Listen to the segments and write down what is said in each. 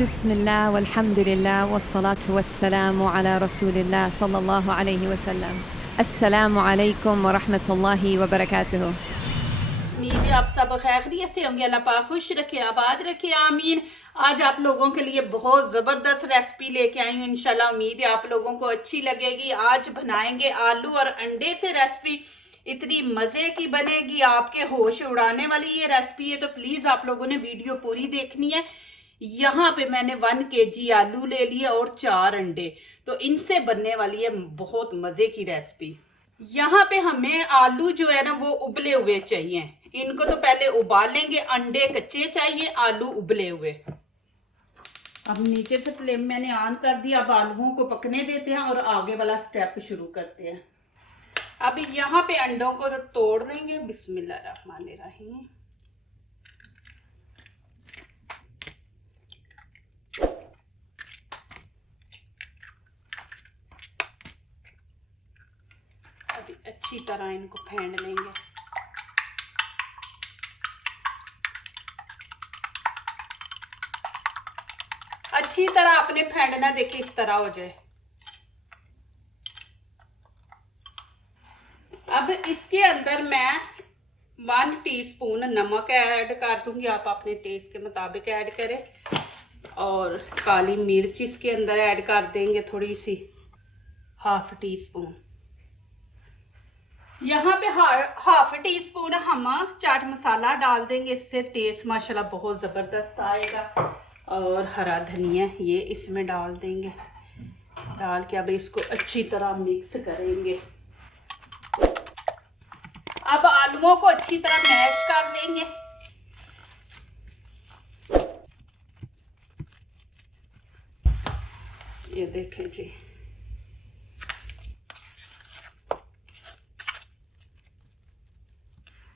बिस्मिल्लाह वल्हम्दुलिल्लाह वस्सलातु वस्सलामु अला रसूलिल्लाह सल्लल्लाहु अलैहि वसल्लम। अस्सलामु अलैकुम व रहमतुल्लाहि व बरकातुहू। उम्मीद है आप सब खैरियत से होंगे। अल्लाह पाक खुश रखे, आबाद रखे, आमीन। आज आप लोगों के लिए बहुत ज़बरदस्त रेसिपी लेके आई हूँ। इंशाल्लाह उम्मीद है आप लोगों को अच्छी लगेगी। आज बनाएंगे आलू और अंडे से रेसिपी। इतनी मज़े की बनेगी, आपके होश उड़ाने वाली ये रेसिपी है, तो प्लीज़ आप लोगों ने वीडियो पूरी देखनी है। यहाँ पे मैंने 1 केजी आलू ले लिया और 4 अंडे, तो इनसे बनने वाली है बहुत मज़े की रेसिपी। यहाँ पे हमें आलू जो है ना वो उबले हुए चाहिए। इनको तो पहले उबाल लेंगे। अंडे कच्चे चाहिए, आलू उबले हुए। अब नीचे से फ्लेम मैंने ऑन कर दिया। अब आलूओं को पकने देते हैं और आगे वाला स्टेप शुरू करते हैं। अब यहाँ पे अंडों को तोड़ देंगे। बिस्मिल्लाहिर्रहमानिर्रहीम। अभी अच्छी तरह इनको फेंट लेंगे। अच्छी तरह आपने फेंटना, देखिए इस तरह हो जाए। अब इसके अंदर मैं 1 टीस्पून नमक ऐड कर दूंगी। आप अपने टेस्ट के मुताबिक ऐड करें। और काली मिर्च इसके अंदर ऐड कर देंगे थोड़ी सी, 1/2 टीस्पून। यहाँ पे 1/2 टीस्पून हम चाट मसाला डाल देंगे। इससे टेस्ट माशाल्लाह बहुत ज़बरदस्त आएगा। और हरा धनिया ये इसमें डाल देंगे। डाल के अब इसको अच्छी तरह मिक्स करेंगे। अब आलूओं को अच्छी तरह मैश कर देंगे। ये देखें जी।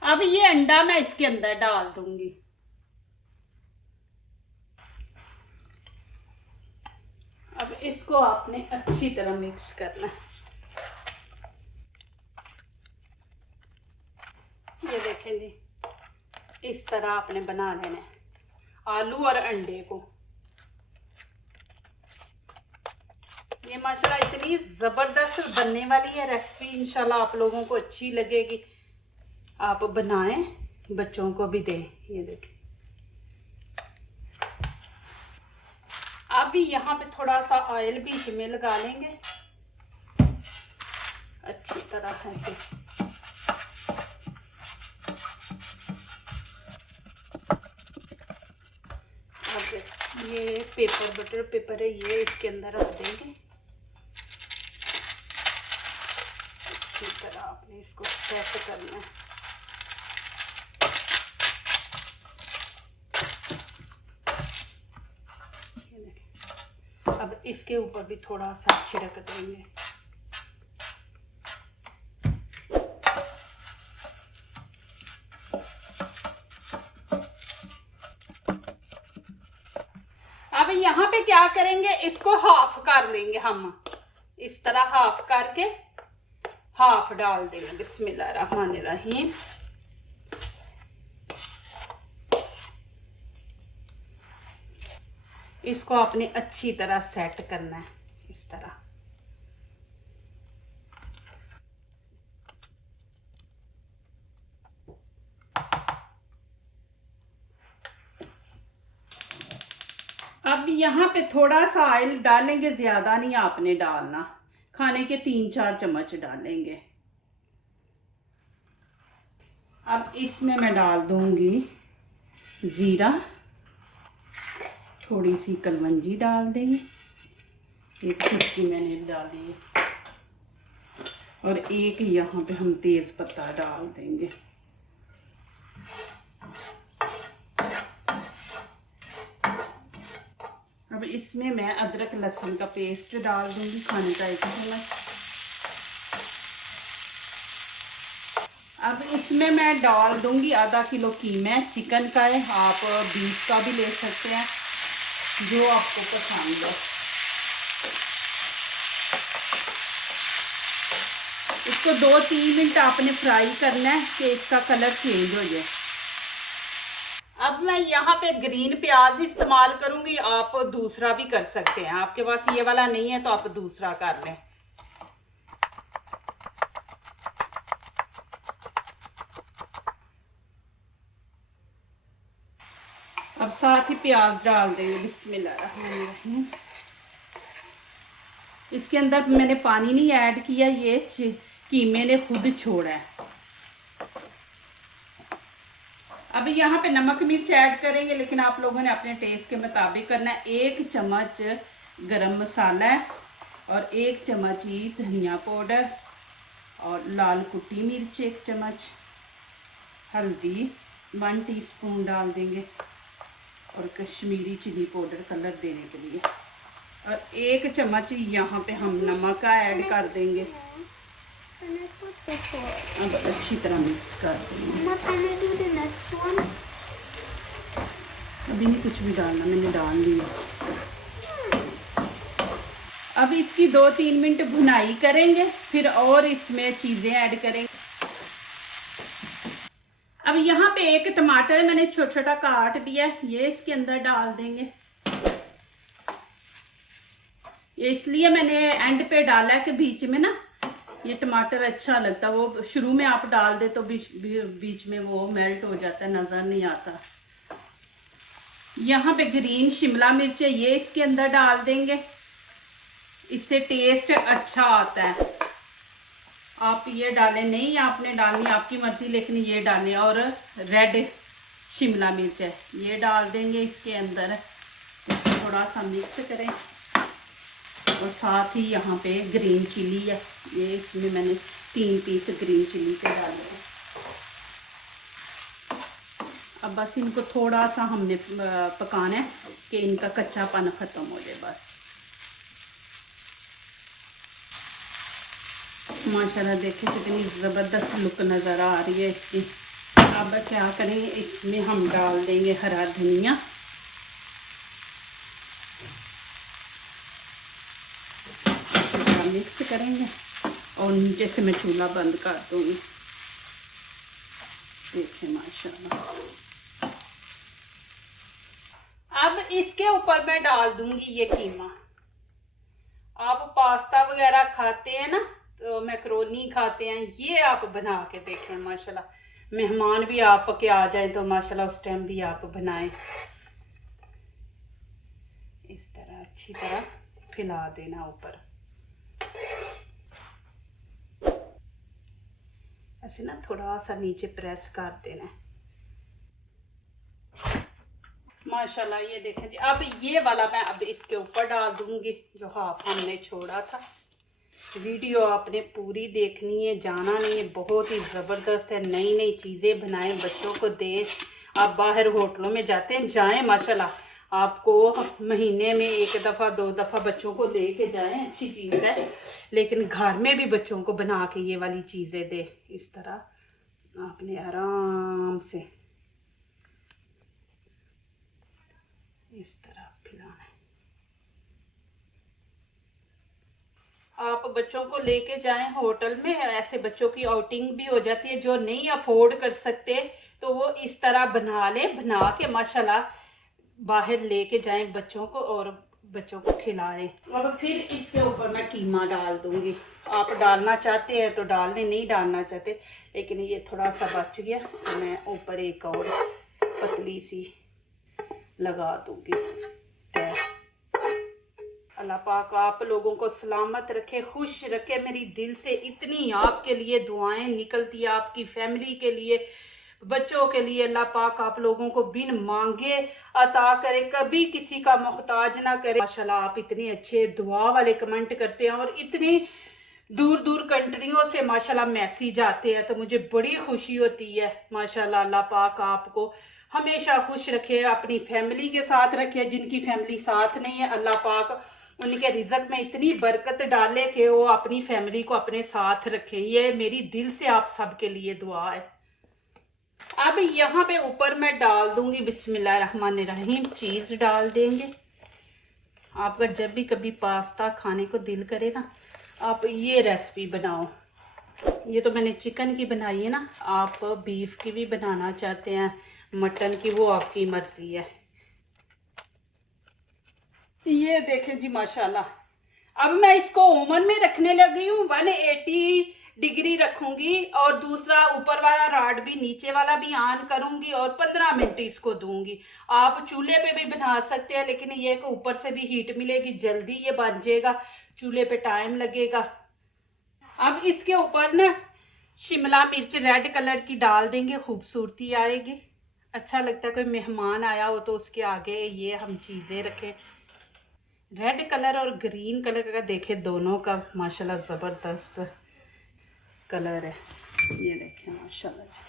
अब ये अंडा मैं इसके अंदर डाल दूंगी। अब इसको आपने अच्छी तरह मिक्स करना है। ये देखें जी, इस तरह आपने बना लेना है आलू और अंडे को। ये माशाल्लाह इतनी ज़बरदस्त बनने वाली है रेसिपी। इंशाल्लाह आप लोगों को अच्छी लगेगी। आप बनाएं, बच्चों को भी दें। ये देखें। अभी यहाँ पे थोड़ा सा ऑयल बीच में लगा लेंगे अच्छी तरह से। अब ये बटर पेपर है, ये इसके अंदर रख देंगे। अच्छी तरह आपने इसको सेट करना है। अब इसके ऊपर भी थोड़ा सा छिड़क देंगे। अब यहाँ पे क्या करेंगे, इसको हाफ कर लेंगे हम। इस तरह हाफ करके हाफ डाल देंगे। बिस्मिल्लाहिर्रहमानिर्रहीम। इसको आपने अच्छी तरह सेट करना है इस तरह। अब यहाँ पे थोड़ा सा ऑयल डालेंगे, ज्यादा नहीं आपने डालना। खाने के 3-4 चम्मच डालेंगे। अब इसमें मैं डाल दूंगी जीरा, थोड़ी सी कलवंजी डाल देंगे, 1 चुटकी मैंने डाली है। और 1 यहाँ पे हम तेज पत्ता डाल देंगे। अब इसमें मैं अदरक लहसुन का पेस्ट डाल दूंगी, खाने का 1 चम्मच। अब इसमें मैं डाल दूंगी आधा किलो कीमा। चिकन का है, आप बीफ का भी ले सकते हैं, जो आपको पसंद है। इसको 2-3 मिनट आपने फ्राई करना है कि इसका कलर चेंज हो जाए। अब मैं यहाँ पे ग्रीन प्याज इस्तेमाल करूंगी, आप दूसरा भी कर सकते हैं, आपके पास ये वाला नहीं है तो आप दूसरा कर लें। अब साथ ही प्याज डाल देंगे, बिस्मिल्लाहिर्रहमानिर्रहीम। इसके अंदर मैंने पानी नहीं ऐड किया, ये कीमे ने खुद छोड़ा है। अब यहाँ पे नमक मिर्च ऐड करेंगे, लेकिन आप लोगों ने अपने टेस्ट के मुताबिक करना है। 1 चम्मच गरम मसाला है और 1 चम्मच ही धनिया पाउडर और लाल कुटी मिर्च 1 चम्मच, हल्दी 1 टीस्पून डाल देंगे और कश्मीरी चिली पाउडर कलर देने के लिए, और 1 चम्मच यहाँ पे हम नमक का ऐड कर देंगे। अब अच्छी तरह मिक्स कर देंगे। अभी नहीं कुछ भी डालना, मैंने डाल दिया। अब इसकी 2-3 मिनट भुनाई करेंगे, फिर और इसमें चीज़ें ऐड करेंगे। अब यहाँ पे 1 टमाटर मैंने छोटा छोटा काट दिया है, ये इसके अंदर डाल देंगे। ये इसलिए मैंने एंड पे डाला है कि बीच में ना ये टमाटर अच्छा लगता है, वो शुरू में आप डाल दे तो बीच में वो मेल्ट हो जाता है, नज़र नहीं आता। यहाँ पे ग्रीन शिमला मिर्च है, ये इसके अंदर डाल देंगे, इससे टेस्ट अच्छा आता है। आप ये डालें, नहीं आपने डालनी आपकी मर्जी, लेकिन ये डालें। और रेड शिमला मिर्च है, ये डाल देंगे इसके अंदर, थोड़ा सा मिक्स करें। और साथ ही यहाँ पे ग्रीन चिली है, ये इसमें मैंने 3 पीस ग्रीन चिली के डाले हैं। अब बस इनको थोड़ा सा हमने पकाना है कि इनका कच्चापन ख़त्म हो जाए बस। माशाल्लाह देखिए कितनी ज़बरदस्त लुक नज़र आ रही है इसकी। अब क्या करेंगे, इसमें हम डाल देंगे हरा धनिया, मिक्स करेंगे और नीचे से मैं चूल्हा बंद कर दूंगी। देखिए माशाल्लाह। अब इसके ऊपर मैं डाल दूंगी ये कीमा। आप पास्ता वगैरह खाते हैं ना, तो मैक्रोनी खाते हैं, ये आप बना के देखें माशाल्लाह। मेहमान भी आपके आ जाए तो माशाल्लाह उस टाइम भी आप बनाएं। इस तरह अच्छी तरह फैला देना ऊपर, ऐसे ना थोड़ा सा नीचे प्रेस कर देना। माशाल्लाह ये देखें जी। अब ये वाला मैं अब इसके ऊपर डाल दूंगी जो हाफ हमने छोड़ा था। वीडियो आपने पूरी देखनी है, जाना नहीं है, बहुत ही ज़बरदस्त है। नई नई चीज़ें बनाएं, बच्चों को दें। आप बाहर होटलों में जाते हैं, जाएं माशाल्लाह, आपको महीने में 1 दफ़ा 2 दफ़ा बच्चों को लेके जाएं, अच्छी चीज़ है। लेकिन घर में भी बच्चों को बना के ये वाली चीज़ें दे। इस तरह आपने आराम से इस तरह खिलाना है। आप बच्चों को लेके जाएं होटल में, ऐसे बच्चों की आउटिंग भी हो जाती है। जो नहीं अफोर्ड कर सकते तो वो इस तरह बना लें, बना के माशाल्लाह बाहर लेके जाएं बच्चों को और बच्चों को खिलाएं। और फिर इसके ऊपर मैं कीमा डाल दूंगी। आप डालना चाहते हैं तो डाल लें, नहीं डालना चाहते, लेकिन ये थोड़ा सा बच गया तो मैं ऊपर एक और पतली सी लगा दूंगी। अल्लाह पाक आप लोगों को सलामत रखे, खुश रखे। मेरी दिल से इतनी आपके लिए दुआएं निकलती है, आपकी फैमिली के लिए, बच्चों के लिए। अल्लाह पाक आप लोगों को बिन मांगे अता करे, कभी किसी का मोहताज ना करे। माशाल्लाह आप इतने अच्छे दुआ वाले कमेंट करते हैं और इतनी दूर दूर कंट्रियों से माशाल्लाह मैसेज आते हैं, तो मुझे बड़ी खुशी होती है। माशाल्लाह अल्लाह पाक आपको हमेशा खुश रखे, अपनी फैमिली के साथ रखे। जिनकी फैमिली साथ नहीं है, अल्लाह पाक उनके रिज़्क़ में इतनी बरकत डाले कि वो अपनी फैमिली को अपने साथ रखे। ये मेरी दिल से आप सबके लिए दुआ है। अब यहाँ पे ऊपर मैं डाल दूंगी बिस्मिल्लाहिर्रहमानिर्रहीम, चीज़ डाल देंगे। आपका जब भी कभी पास्ता खाने को दिल करे ना, आप ये रेसिपी बनाओ। ये तो मैंने चिकन की बनाई है ना, आप बीफ की भी बनाना चाहते हैं, मटन की वो आपकी मर्जी है। ये देखें जी माशाल्लाह। अब मैं इसको ओवन में रखने लगी हूँ, 180 डिग्री रखूंगी और दूसरा ऊपर वाला रॉड भी नीचे वाला भी ऑन करूंगी और 15 मिनट इसको दूंगी। आप चूल्हे पे भी बना सकते हैं, लेकिन ये कि ऊपर से भी हीट मिलेगी, जल्दी ये बन जाएगा, चूल्हे पे टाइम लगेगा। अब इसके ऊपर ना शिमला मिर्च रेड कलर की डाल देंगे, खूबसूरती आएगी, अच्छा लगता है। कोई मेहमान आया हो तो उसके आगे ये हम चीज़ें रखें। रेड कलर और ग्रीन कलर का देखें, दोनों का माशाल्लाह ज़बरदस्त कलर है। ये देखें माशाल्लाह जी।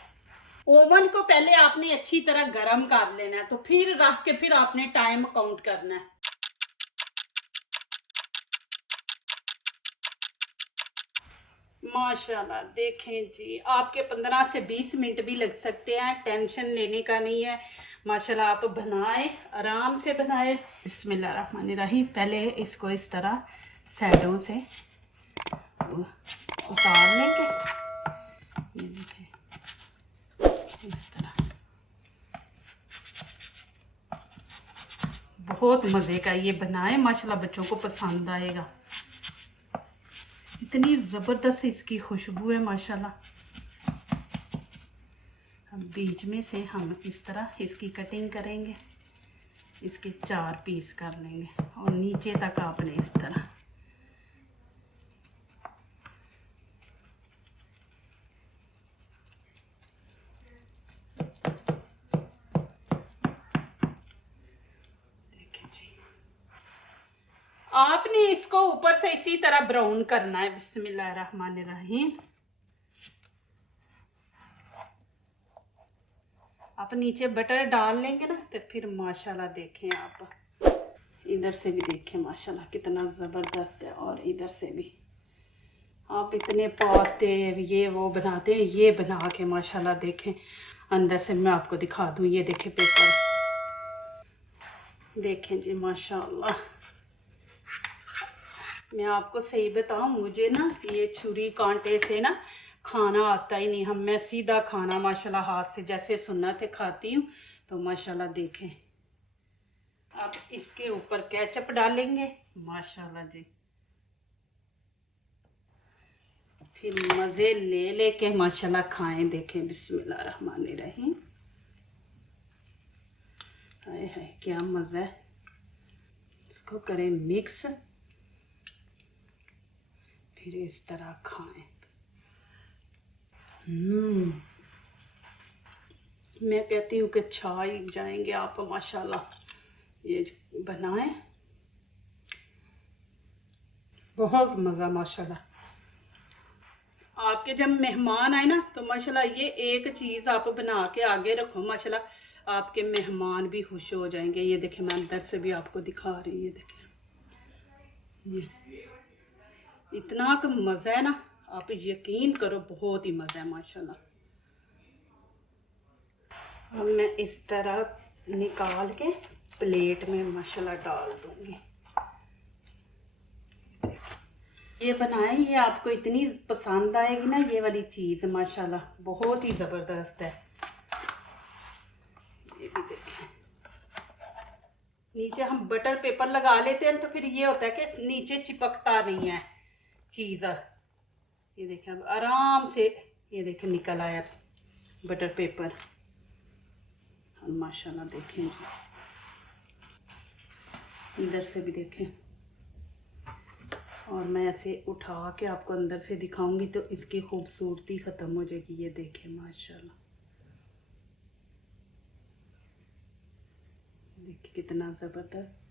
ओवन को पहले आपने अच्छी तरह गर्म कर लेना है, तो फिर रख के फिर आपने टाइम काउंट करना है। माशाल्लाह देखें जी, आपके 15 से 20 मिनट भी लग सकते हैं, टेंशन लेने का नहीं है। माशाल्लाह आप बनाएं, आराम से बनाएं। बिस्मिल्लाहिर्रहमानिर्रहीम। पहले इसको इस तरह साइडों से उतार लेंगे, ये देखें इस तरह। बहुत मज़े का ये बनाएं, माशाल्लाह बच्चों को पसंद आएगा। इतनी ज़बरदस्त इसकी खुशबू है माशाल्लाह। हम बीच में से हम इस तरह इसकी कटिंग करेंगे, इसके 4 पीस कर लेंगे और नीचे तक आपने इस तरह। देखें जी, आपने इसको ऊपर से इसी तरह ब्राउन करना है। बिस्मिल्लाहिर्रहमानिर्रहीम। आप नीचे बटर डाल लेंगे ना तो फिर माशाल्लाह देखें आप, इधर से भी देखें माशाल्लाह कितना ज़बरदस्त है, और इधर से भी। आप इतने पास्ते ये वो बनाते हैं, ये बना के माशाल्लाह देखें। अंदर से मैं आपको दिखा दूँ, ये देखें पेपर, देखें जी माशाल्लाह। मैं आपको सही बताऊं, मुझे ना ये छुरी कांटे से ना खाना आता ही नहीं। मैं सीधा खाना माशाल्लाह हाथ से जैसे सुन्नत है खाती हूँ। तो माशाल्लाह देखें। अब इसके ऊपर केचप डालेंगे माशाल्लाह जी, फिर मज़े ले लेके माशाल्लाह खाएं। देखें बिस्मिल्लाहिर्रहमानिर्रहीम। हाय हाय क्या मज़ा है। इसको करें मिक्स, फिर इस तरह खाएं। मैं कहती हूँ कि छा ही जाएंगे आप माशाल्लाह। ये बनाएं, बहुत मज़ा माशाल्लाह। आपके जब मेहमान आए ना तो माशाल्लाह ये एक चीज़ आप बना के आगे रखो, माशाल्लाह आपके मेहमान भी खुश हो जाएंगे। ये देखें, मैं अंदर से भी आपको दिखा रही हूँ। ये देखें, ये इतना का मज़ा है ना, आप यकीन करो, बहुत ही मज़ा है माशाल्लाह। अब मैं इस तरह निकाल के प्लेट में माशाल्लाह डाल दूँगी। ये बनाएं, ये आपको इतनी पसंद आएगी ना, ये वाली चीज़ माशाल्लाह बहुत ही ज़बरदस्त है। ये भी देखें, नीचे हम बटर पेपर लगा लेते हैं तो फिर ये होता है कि नीचे चिपकता नहीं है चीज़। ये देखें अब आराम से, ये देखें निकल आया बटर पेपर। माशाल्लाह देखें जी, इधर से भी देखें। और मैं ऐसे उठा के आपको अंदर से दिखाऊंगी तो इसकी खूबसूरती ख़त्म हो जाएगी। ये देखें माशाल्लाह, देखिए कितना ज़बरदस्त।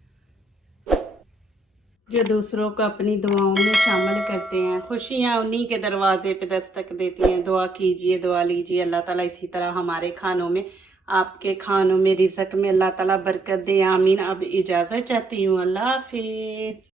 जो दूसरों को अपनी दुआओं में शामिल करते हैं, खुशियाँ उन्हीं के दरवाजे पे दस्तक देती हैं। दुआ कीजिए, दुआ लीजिए, अल्लाह ताला इसी तरह हमारे खानों में, आपके खानों में, रिज़्क़ में अल्लाह ताला बरकत दे, आमीन। अब इजाज़त चाहती हूँ, अल्लाह हाफिज़।